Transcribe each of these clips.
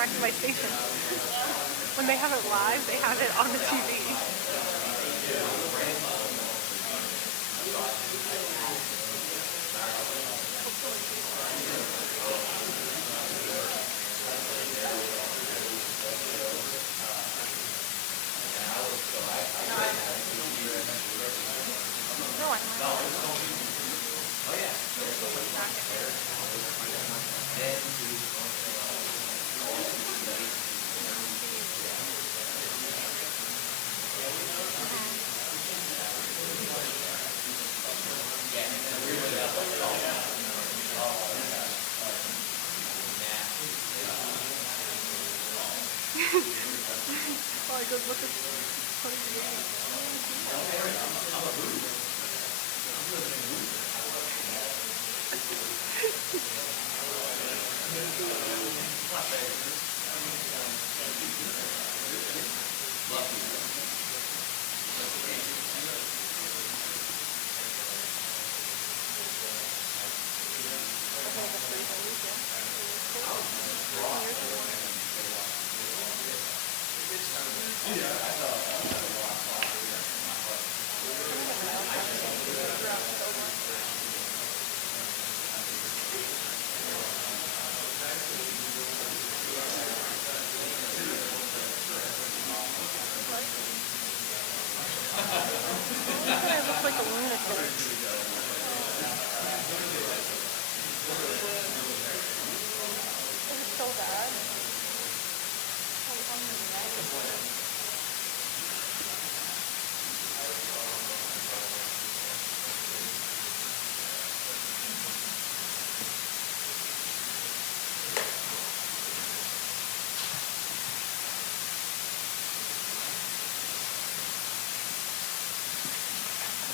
distracted by stations. When they have it live, they have it on the TV. No, I'm not. Oh, I goes, look at I look like a lunatic. It was so bad.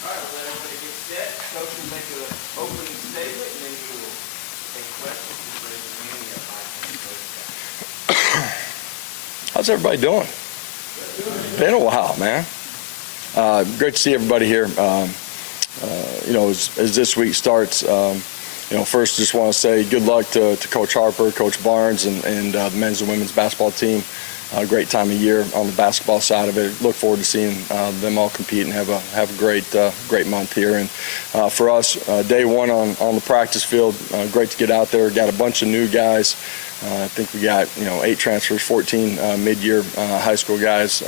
All right, we'll let everybody get set. Coach will make an opening statement, and then we will take questions and raise your hand. You have 5 minutes. How's everybody doing? Been a while, man. Great to see everybody here. As this week starts, first just want to say good luck to Coach Harper, Coach Barnes, and the men's and women's basketball team. Great time of year on the basketball side of it. Look forward to seeing them all compete and have a great month here. And for us, day one on the practice field, great to get out there. Got a bunch of new guys. I think we got 8 transfers, 14 mid-year high school guys.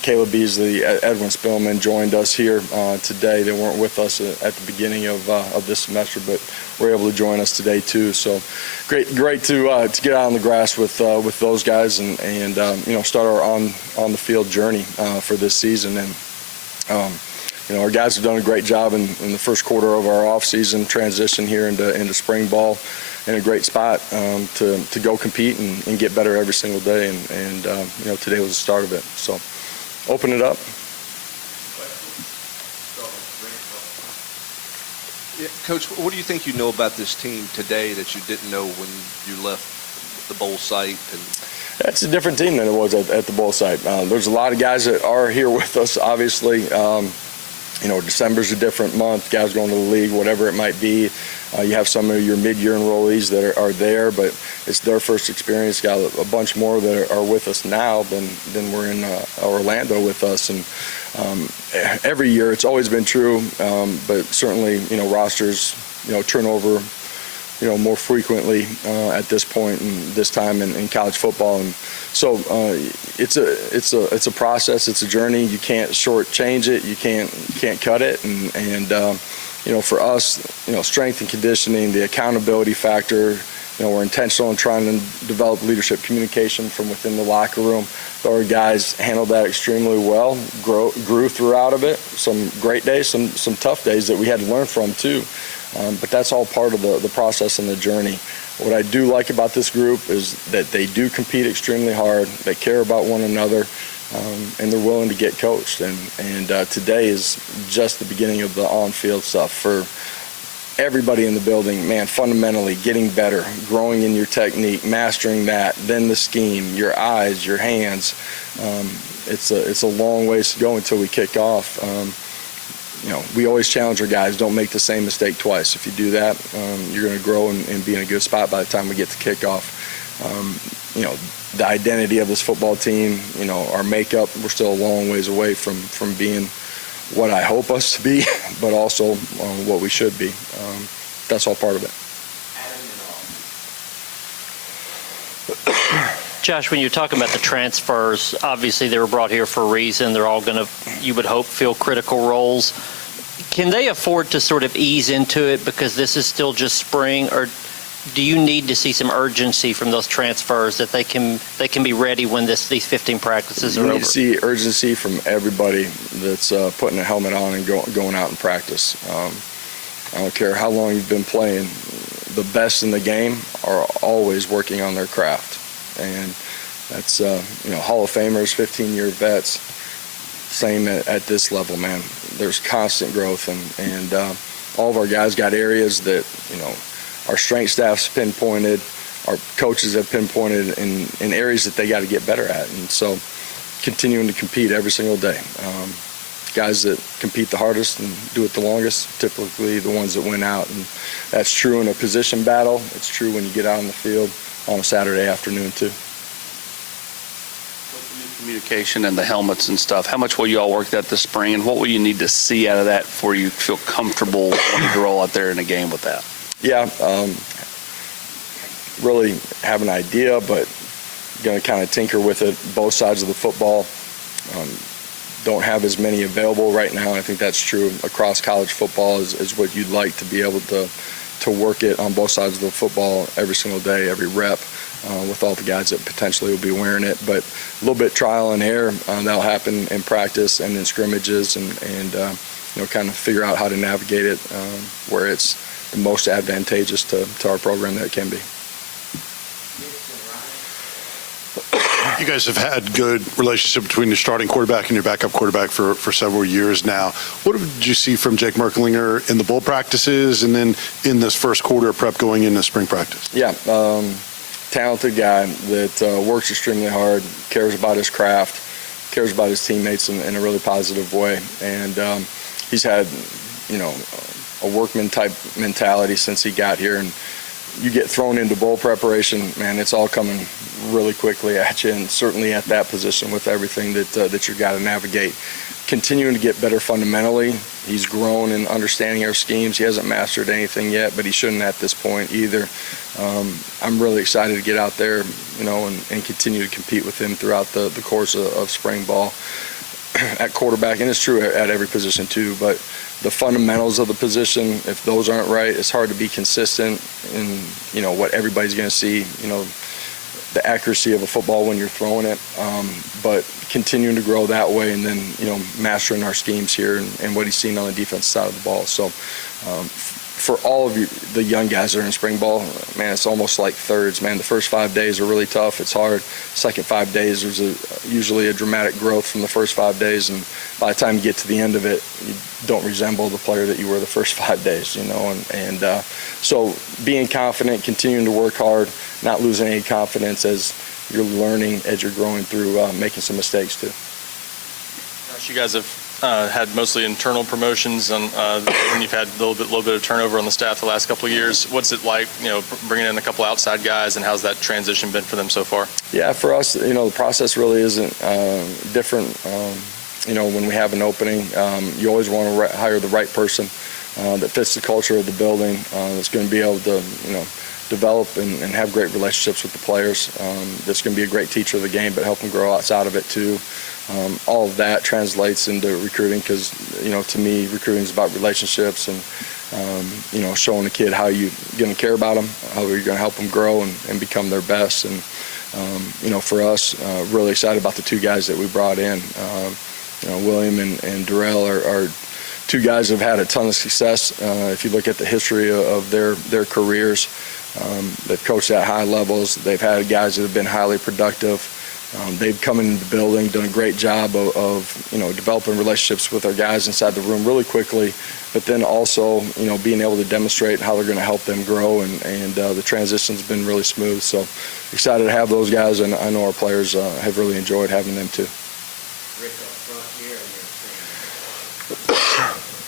Caleb Beasley, Edwin Spillman joined us here today. They weren't with us at the beginning of this semester, but were able to join us today too. So great to get out on the grass with those guys and start our on the field journey for this season. And our guys have done a great job in the first quarter of our off season transition here into spring ball. In a great spot to go compete and get better every single day. And today was the start of it. So. Open it up. Yeah, Coach, what do you think you know about this team today that you didn't know when you left the bowl site? It's a different team than it was at the bowl site. There's a lot of guys that are here with us, obviously. December's a different month, guys going to the league, whatever it might be. You have some of your mid-year enrollees that are there, but it's their first experience. Got a bunch more that are with us now than were in Orlando with us. And every year, it's always been true, but certainly, rosters, turnover, more frequently at this point and this time in college football. And so it's a process. It's a journey. You can't shortchange it. You can't cut it. And for us, strength and conditioning, the accountability factor. We're intentional in trying to develop leadership communication from within the locker room. Our guys handled that extremely well, grew throughout of it. Some great days, some tough days that we had to learn from too. But that's all part of the process and the journey. What I do like about this group is that they do compete extremely hard. They care about one another, and they're willing to get coached. And today is just the beginning of the on-field stuff for everybody in the building. Man, fundamentally getting better, growing in your technique, mastering that, then the scheme, your eyes, your hands. It's a long ways to go until we kick off. We always challenge our guys, don't make the same mistake twice. If you do that, you're going to grow and be in a good spot by the time we get to kickoff. the identity of this football team, our makeup, we're still a long ways away from being what I hope us to be, but also what we should be. That's all part of it. Josh, when you're talking about the transfers, obviously they were brought here for a reason. They're all going to, you would hope, fill critical roles. Can they afford to sort of ease into it because this is still just spring, or do you need to see some urgency from those transfers that they can be ready when these 15 practices are over? You need to see urgency from everybody that's putting a helmet on and going out and practice. I don't care how long you've been playing. The best in the game are always working on their craft, and that's Hall of Famers, 15-year vets. Same at this level, man. There's constant growth, and all of our guys got areas that our strength staff's pinpointed, our coaches have pinpointed in areas that they got to get better at, and so continuing to compete every single day. Guys that compete the hardest and do it the longest, typically the ones that win out, and that's true in a position battle. It's true when you get out on the field on a Saturday afternoon too. Communication and the helmets and stuff, how much will you all work that this spring, and what will you need to see out of that before you feel comfortable when you roll out there in a game with that? Yeah, really have an idea, but going to kind of tinker with it. Both sides of the football don't have as many available right now. I think that's true across college football is what you'd like to be able to work it on both sides of the football every single day, every rep. With all the guys that potentially will be wearing it, but a little bit trial and error that'll happen in practice and in scrimmages, and kind of figure out how to navigate it where it's the most advantageous to our program that it can be. You guys have had good relationship between your starting quarterback and your backup quarterback for several years now. What did you see from Jake Merklinger in the bowl practices and then in this first quarter of prep going into spring practice? Yeah. Talented guy that works extremely hard, cares about his craft, cares about his teammates in a really positive way, and he's had a workman type mentality since he got here. And you get thrown into bowl preparation, man, it's all coming really quickly at you, and certainly at that position with everything that you got to navigate. Continuing to get better fundamentally. He's grown in understanding our schemes. He hasn't mastered anything yet, but he shouldn't at this point either. I'm really excited to get out there, and continue to compete with him throughout the course of spring ball at quarterback, and it's true at every position too. But the fundamentals of the position, if those aren't right, it's hard to be consistent in what everybody's going to see. The accuracy of a football when you're throwing it, but continuing to grow that way, and then mastering our schemes here and what he's seen on the defensive side of the ball. So for all of the young guys that are in spring ball, man, it's almost like thirds, man. The first 5 days are really tough. It's hard. Second 5 days, there's usually a dramatic growth from the first 5 days, and by the time you get to the end of it, you don't resemble the player that you were the first 5 days, so being confident, continuing to work hard, not losing any confidence as you're learning, as you're growing through making some mistakes too. You guys have had mostly internal promotions, and you've had a little bit of turnover on the staff the last couple of years. What's it like, bringing in a couple outside guys, and how's that transition been for them so far? Yeah, for us, the process really isn't different. When we have an opening, you always want to hire the right person that fits the culture of the building, that's going to be able to, develop and have great relationships with the players. That's going to be a great teacher of the game, but help them grow outside of it too. All of that translates into recruiting because, to me, recruiting is about relationships and, showing a kid how you're going to care about them, how you're going to help them grow and become their best. And, for us, really excited about the two guys that we brought in. William and Darrell are two guys that have had a ton of success. If you look at the history of their careers, they've coached at high levels. They've had guys that have been highly productive. They've come into the building, done a great job of developing relationships with our guys inside the room really quickly, but then also, being able to demonstrate how they're going to help them grow, and the transition's been really smooth. So excited to have those guys, and I know our players have really enjoyed having them too. Rick, up front here,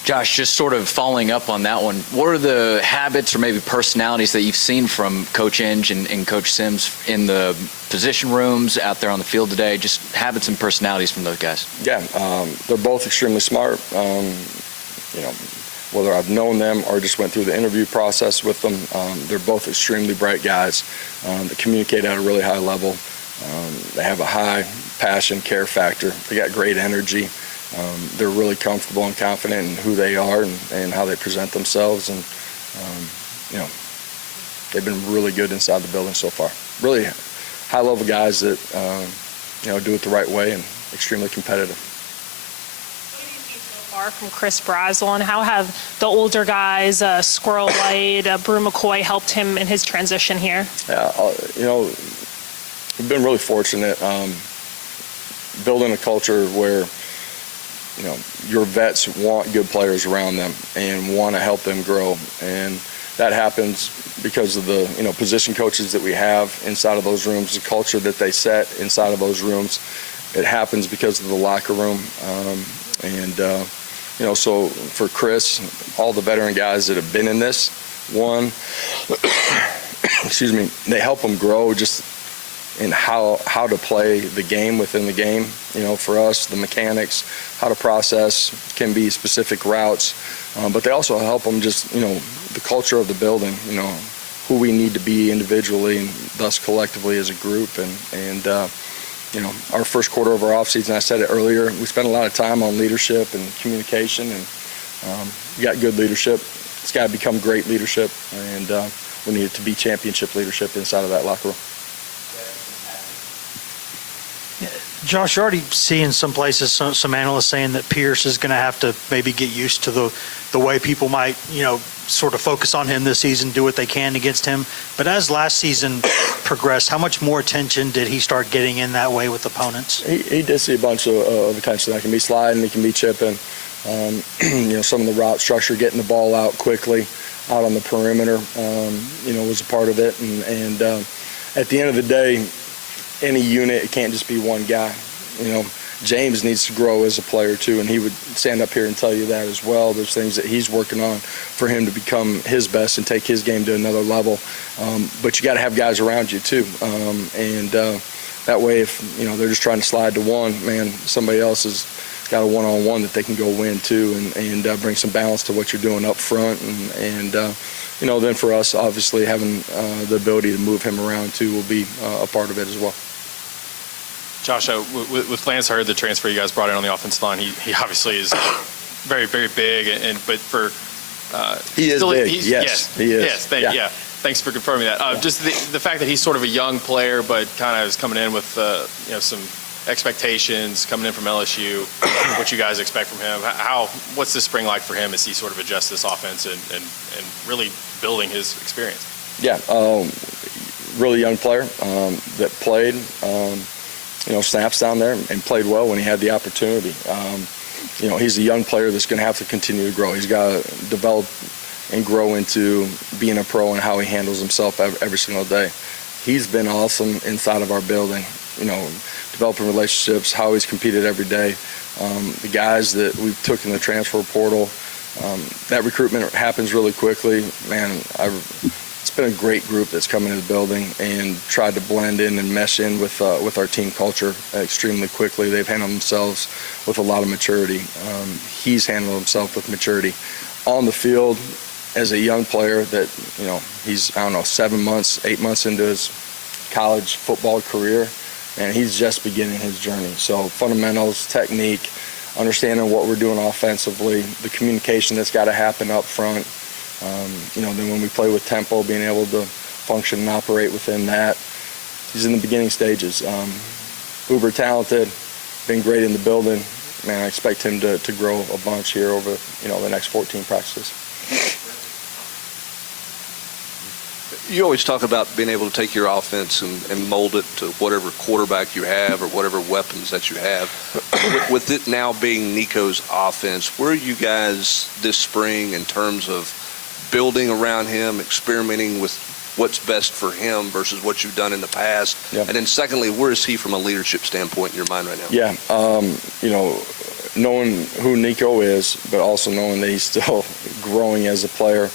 Josh, just sort of following up on that one, what are the habits or maybe personalities that you've seen from Coach Inge and Coach Sims in the position rooms out there on the field today? Just habits and personalities from those guys. Yeah, they're both extremely smart. Whether I've known them or just went through the interview process with them, they're both extremely bright guys that communicate at a really high level. They have a high passion, care factor. They got great energy. They're really comfortable and confident in who they are and how they present themselves. And, they've been really good inside the building so far. Really high-level guys that, do it the right way and extremely competitive. What have you seen so far from Chris Brazel, and how have the older guys, Squirrel White, Brew McCoy, helped him in his transition here? Yeah, we've been really fortunate building a culture where, your vets want good players around them and want to help them grow. And that happens because of the, position coaches that we have inside of those rooms, the culture that they set inside of those rooms. It happens because of the locker room. So for Chris, all the veteran guys that have been in this, they help them grow just in how to play the game within the game. For us, the mechanics, how to process can be specific routes, but they also help them just, the culture of the building, who we need to be individually and thus collectively as a group. And our first quarter of our offseason, I said it earlier, we spent a lot of time on leadership and communication, and we got good leadership. It's got to become great leadership, and we need it to be championship leadership inside of that locker room. Josh, you're already seeing some places, some analysts saying that Pierce is going to have to maybe get used to the way people might, sort of focus on him this season, do what they can against him. But as last season progressed, how much more attention did he start getting in that way with opponents? He did see a bunch of attention. That can be sliding, he can be chipping. Some of the route structure, getting the ball out quickly, out on the perimeter, was a part of it. And at the end of the day, any unit, it can't just be one guy. James needs to grow as a player too, and he would stand up here and tell you that as well. There's things that he's working on for him to become his best and take his game to another level. But you got to have guys around you too, and that way, if they're just trying to slide to one, man, somebody else has got a one-on-one that they can go win too, and bring some balance to what you're doing up front, and then for us, obviously having the ability to move him around too will be a part of it as well. Josh, with Lance Hurd, the transfer you guys brought in on the offensive line, he obviously is very, very big, but for he is big. Yes, he is. Yes, thanks for confirming that. Just the fact that he's sort of a young player, but kind of is coming in with some expectations coming in from LSU, what you guys expect from him. What's this spring like for him as he sort of adjusts this offense and really building his experience? Yeah, really young player that played, snaps down there and played well when he had the opportunity. He's a young player that's going to have to continue to grow. He's got to develop and grow into being a pro and how he handles himself every single day. He's been awesome inside of our building, developing relationships, how he's competed every day. The guys that we took in the transfer portal, that recruitment happens really quickly. Man, it's been a great group that's come into the building and tried to blend in and mesh in with our team culture extremely quickly. They've handled themselves with a lot of maturity. He's handled himself with maturity. On the field, as a young player that, he's, 7 months, 8 months into his college football career, and he's just beginning his journey. So fundamentals, technique, understanding what we're doing offensively, the communication that's got to happen up front. Then when we play with tempo, being able to function and operate within that. He's in the beginning stages. Uber talented, been great in the building. Man, I expect him to grow a bunch here over, the next 14 practices. You always talk about being able to take your offense and mold it to whatever quarterback you have or whatever weapons that you have. With it now being Nico's offense, where are you guys this spring in terms of building around him, experimenting with what's best for him versus what you've done in the past? Yeah. And then secondly, where is he from a leadership standpoint in your mind right now? Yeah, knowing who Nico is, but also knowing that he's still growing as a player.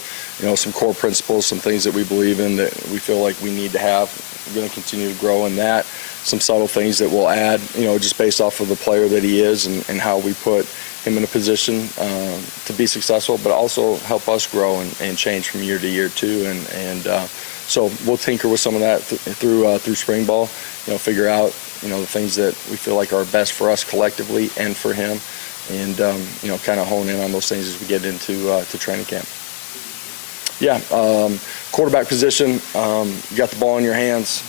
Some core principles, some things that we believe in that we feel like we need to have. We're going to continue to grow in that. Some subtle things that we'll add, just based off of the player that he is and how we put him in a position to be successful, but also help us grow and change from year to year too. So we'll tinker with some of that through spring ball, figure out, the things that we feel like are best for us collectively and for him, and, kind of hone in on those things as we get into to training camp. Yeah, quarterback position, you got the ball in your hands.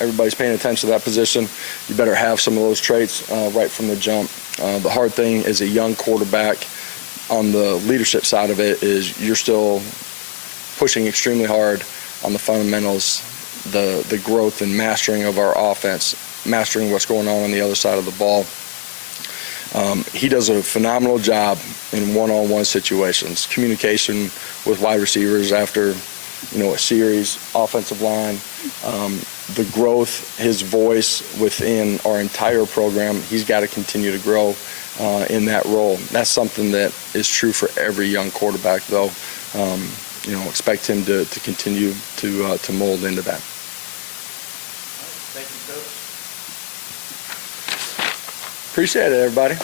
Everybody's paying attention to that position. You better have some of those traits right from the jump. The hard thing as a young quarterback on the leadership side of it is you're still pushing extremely hard on the fundamentals, the growth and mastering of our offense, mastering what's going on the other side of the ball. He does a phenomenal job in one-on-one situations, communication with wide receivers after, a series, offensive line, the growth, his voice within our entire program. He's got to continue to grow in that role. That's something that is true for every young quarterback, though. Expect him to continue to mold into that. Thank you, Coach. Appreciate it, everybody.